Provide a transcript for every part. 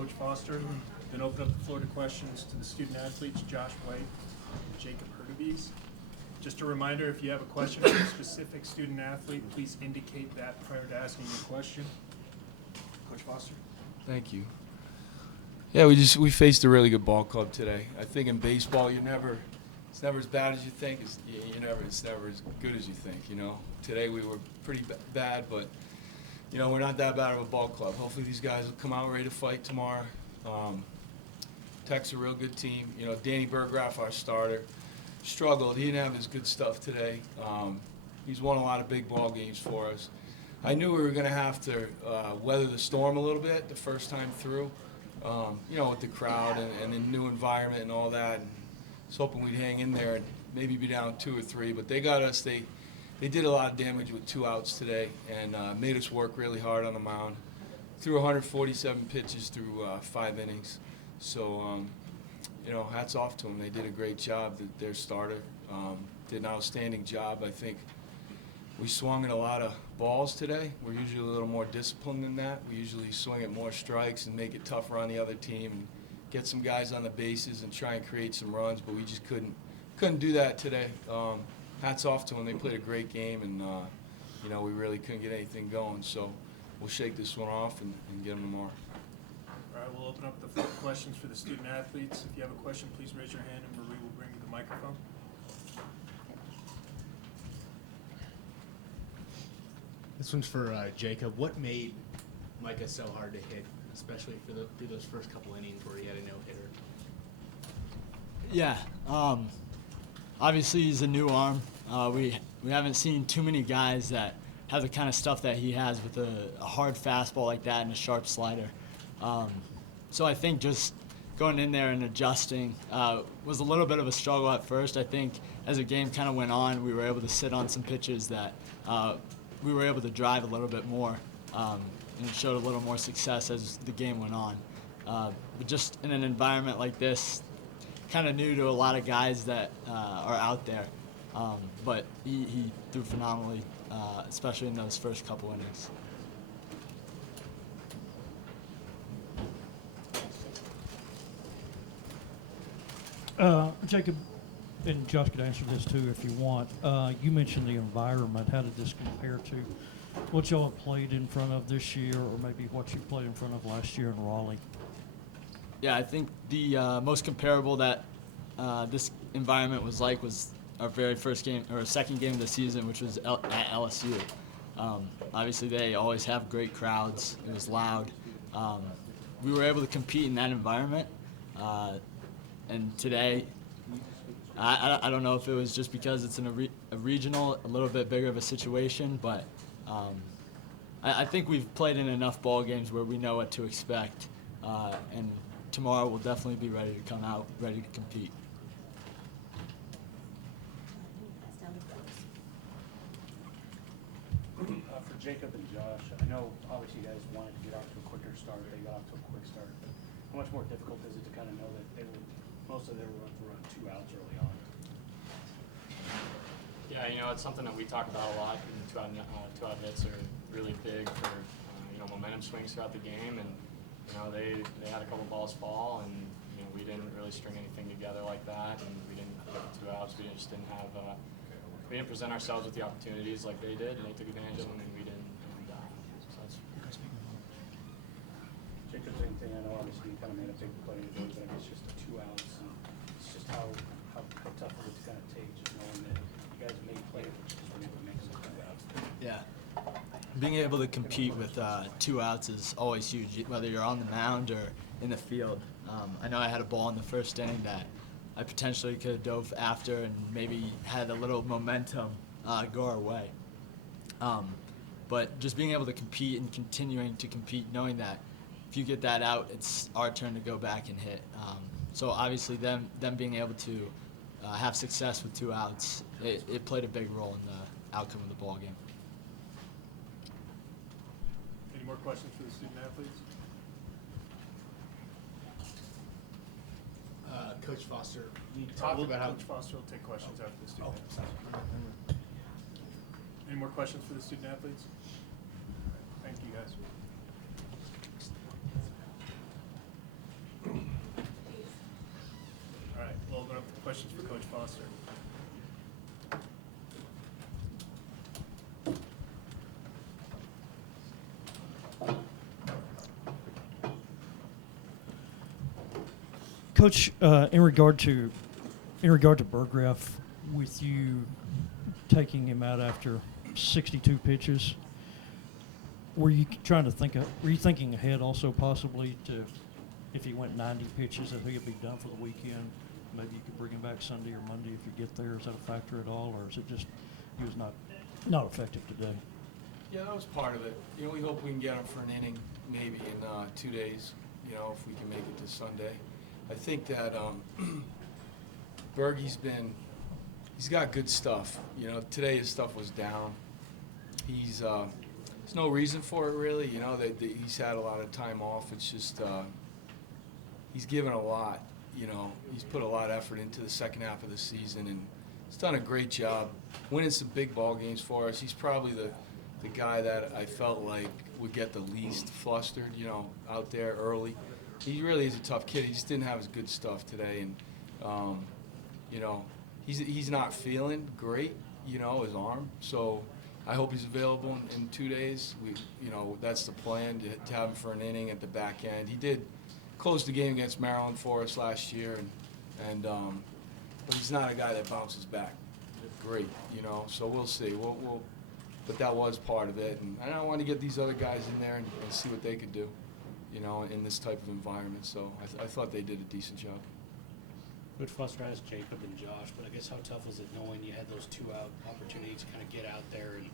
Coach Foster, then open up the floor to questions to the student athletes, Josh White and Jacob Hurtubise. Just a reminder, if you have a question for a specific student athlete, please indicate that prior to asking your question. Coach Foster. Thank you. Yeah, we faced a really good ball club today. I think in baseball, it's never as bad as you think. It's never as good as you think. Today we were pretty bad, but we're not that bad of a ball club. Hopefully these guys will come out ready to fight tomorrow. Tech's a real good team. Danny Burgraff, our starter, struggled. He didn't have his good stuff today. He's won a lot of big ball games for us. I knew we were going to have to weather the storm a little bit the first time through, with the crowd and the new environment and all that. And I was hoping we'd hang in there and maybe be down 2 or 3. But they got us. They did a lot of damage with 2 outs today and made us work really hard on the mound. Threw 147 pitches through 5 innings. So, hats off to them. They did a great job. Their starter did an outstanding job. I think we swung at a lot of balls today. We're usually a little more disciplined than that. We usually swing at more strikes and make it tougher on the other team and get some guys on the bases and try and create some runs, but we just couldn't do that today. Hats off to them. They played a great game, and we really couldn't get anything going. So we'll shake this one off and get them tomorrow. All right, we'll open up the floor to questions for the student athletes. If you have a question, please raise your hand, and Marie will bring you the microphone. This one's for Jacob. What made Micah so hard to hit, especially through those first couple innings where he had a no-hitter? Yeah, obviously he's a new arm. We haven't seen too many guys that have the kind of stuff that he has with a hard fastball like that and a sharp slider. So I think just going in there and adjusting was a little bit of a struggle at first. I think as the game kind of went on, we were able to sit on some pitches that we were able to drive a little bit more, and it showed a little more success as the game went on. But just in an environment like this, kind of new to a lot of guys that are out there, but he threw phenomenally, especially in those first couple innings. Jacob, and Josh could answer this too if you want. You mentioned the environment. How did this compare to what y'all have played in front of this year, or maybe what you played in front of last year in Raleigh? Yeah, I think the most comparable that this environment was like was our very first game, or second game of the season, which was at LSU. Obviously, they always have great crowds. It was loud. We were able to compete in that environment. And today, I don't know if it was just because it's in a regional, a little bit bigger of a situation, but I think we've played in enough ball games where we know what to expect, and tomorrow we'll definitely be ready to come out, ready to compete. For Jacob and Josh, I know obviously you guys wanted to get off to a quicker start. They got off to a quick start. But how much more difficult is it to kind of know that most of their runs were on 2 outs early on? Yeah, it's something that we talk about a lot. And two-out hits are really big for momentum swings throughout the game, and they had a couple balls fall, and we didn't really string anything together like that, and we didn't get 2 outs. We just didn't have we didn't present ourselves with the opportunities like they did, and they took advantage of them, and we didn't. So that's Jacob, same thing. I know obviously you kind of made a big play today, but I guess just the 2 outs. And it's just how tough is it to kind of take, just knowing that you guys made plays, but just weren't able to make some 2 outs. Yeah. Being able to compete with 2 outs is always huge, whether you're on the mound or in the field. I know I had a ball in the first inning that I potentially could have dove after and maybe had a little momentum go our way. But just being able to compete and continuing to compete, knowing that if you get that out, it's our turn to go back and hit. So obviously them being able to have success with 2 outs, it played a big role in the outcome of the ball game. Any more questions for the student athletes? Coach Foster, you talked about how Coach Foster will take questions after the student athletes. sorry. Any more questions for the student athletes? Thank you, guys. up questions for Coach Foster. Coach, in regard to Burgraff, with you taking him out after 62 pitches, were you thinking ahead also possibly to, if he went 90 pitches, that he'd be done for the weekend? Maybe you could bring him back Sunday or Monday if you get there. Is that a factor at all, or is it just he was not effective today? Yeah, that was part of it. You know, we hope we can get him for an inning maybe in 2 days, you know, if we can make it to Sunday. I think that Bergie's got good stuff. You know, today his stuff was down. There's no reason for it really. You know, he's had a lot of time off. It's just he's given a lot. You know, he's put a lot of effort into the second half of the season, and he's done a great job winning some big ball games for us. He's probably the guy that I felt like would get the least flustered, you know, out there early. He really is a tough kid. He just didn't have his good stuff today, and you know, he's not feeling great, you know, his arm. So I hope he's available in 2 days. You know, that's the plan, to have him for an inning at the back end. He did close the game against Maryland for us last year, and but he's not a guy that bounces back great, you know. So we'll see. But that was part of it, and I want to get these other guys in there and see what they could do, you know, in this type of environment. So I thought they did a decent job. Coach Foster asked Jacob and Josh, but I guess how tough was it knowing you had those 2 out opportunities to kind of get out there, and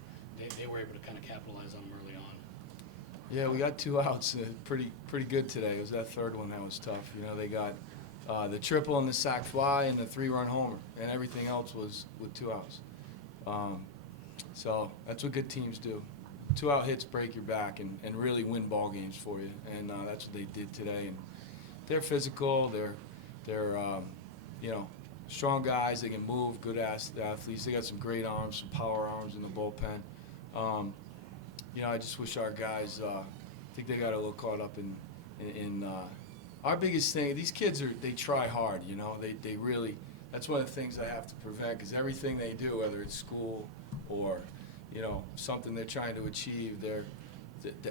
they were able to kind of capitalize on them early on? Yeah, we got 2 outs, pretty good today. It was that third one that was tough. You know, they got the triple and the sac fly and the 3-run homer, and everything else was with 2 outs. So that's what good teams do. 2-out hits break your back and really win ball games for you, and that's what they did today. And they're physical. They're you know, strong guys. They can move. Good athletes. They got some great arms, some power arms in the bullpen. You know, I just wish our guys. I think they got a little caught up in our biggest thing. These kids they try hard. You know, they really. That's one of the things I have to prevent, because everything they do, whether it's school or, you know, something they're trying to achieve, the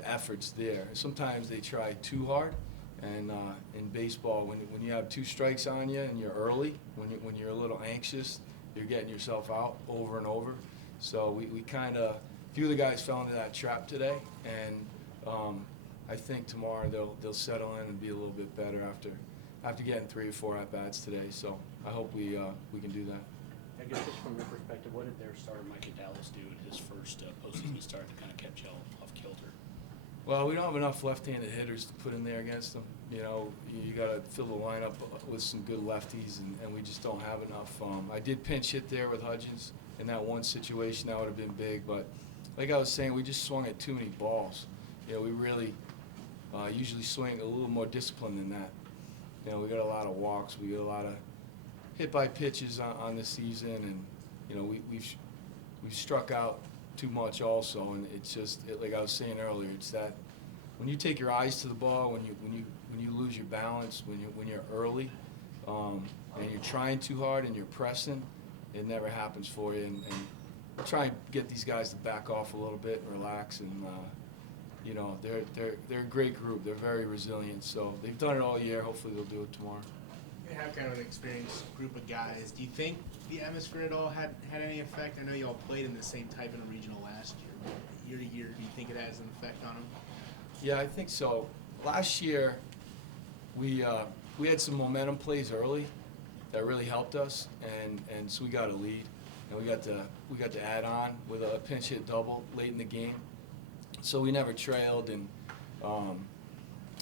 effort's there. Sometimes they try too hard, and in baseball, when you have 2 strikes on you and you're early, when you're a little anxious, you're getting yourself out over and over. So we kind of, a few of the guys fell into that trap today, and I think tomorrow they'll settle in and be a little bit better after getting 3 or 4 at-bats today. So I hope we can do that. I guess just from your perspective, what did their starter Micah Dallas do in his first postseason start to kind of catch y'all off kilter? Well, we don't have enough left-handed hitters to put in there against them. You know, you got to fill the lineup with some good lefties, and we just don't have enough. I did pinch hit there with Hudgens in that one situation. That would have been big, but like I was saying, we just swung at too many balls. You know, we really usually swing a little more disciplined than that. You know, we got a lot of walks. We got a lot of hit-by pitches on the season, and you know, we've struck out too much also, and it's just like I was saying earlier. It's that when you take your eyes to the ball, when you lose your balance, when you're early, and you're trying too hard and you're pressing, it never happens for you. And try and get these guys to back off a little bit and relax. And you know, they're a great group. They're very resilient. So they've done it all year. Hopefully they'll do it tomorrow. You have kind of an experienced group of guys. Do you think the atmosphere at all had any effect? I know you all played in the same type in a regional last year. Year to year, do you think it has an effect on them? Yeah, I think so. Last year, we had some momentum plays early that really helped us, and so we got a lead, and we got to add on with a pinch hit double late in the game. So we never trailed, and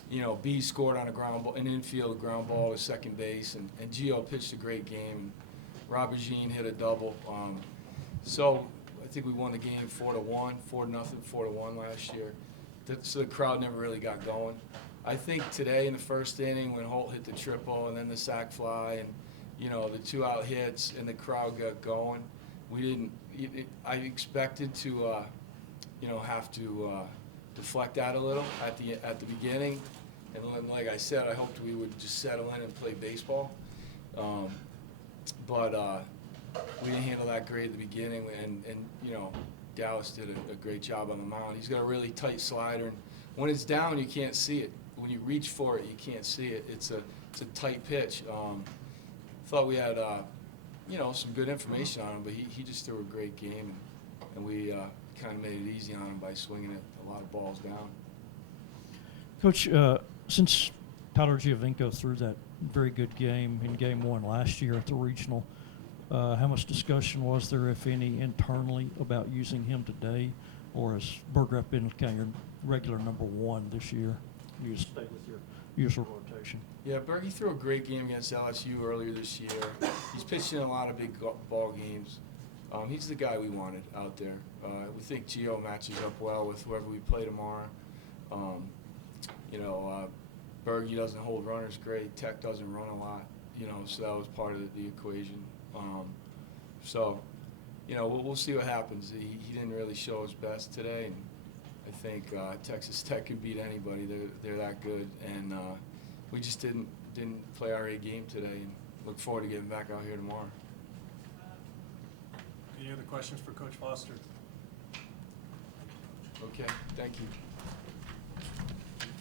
you know, B scored on a ground ball, an infield ground ball to second base, and Gio pitched a great game. And Robert Jean hit a double. So I think we won the game 4-1, 4-0, 4-1 last year. So the crowd never really got going. I think today in the first inning when Holt hit the triple and then the sac fly and, you know, the 2-out hits and the crowd got going, we didn't. I expected to, you know, have to deflect that a little at the beginning, and then, like I said, I hoped we would just settle in and play baseball. but we didn't handle that great at the beginning, and you know, Dallas did a great job on the mound. He's got a really tight slider, and when it's down, you can't see it. When you reach for it, you can't see it. It's a tight pitch. Thought we had you know, some good information on him, but he just threw a great game, and we kind of made it easy on him by swinging it a lot of balls down. Coach, since Tyler Giovinco threw that very good game in Game 1 last year at the regional, how much discussion was there, if any, internally about using him today, or has Burgraff been kind of your regular number 1 this year? You stay with your usual rotation. Yeah, Bergie threw a great game against LSU earlier this year. He's pitched in a lot of big ball games. He's the guy we wanted out there. We think Gio matches up well with whoever we play tomorrow. You know, Bergie doesn't hold runners great. Tech doesn't run a lot. You know, so that was part of the equation. So, you know, we'll see what happens. He didn't really show his best today, and I think Texas Tech can beat anybody. They're that good, and we just didn't play our A game today, and look forward to getting back out here tomorrow. Any other questions for Coach Foster? Okay, thank you.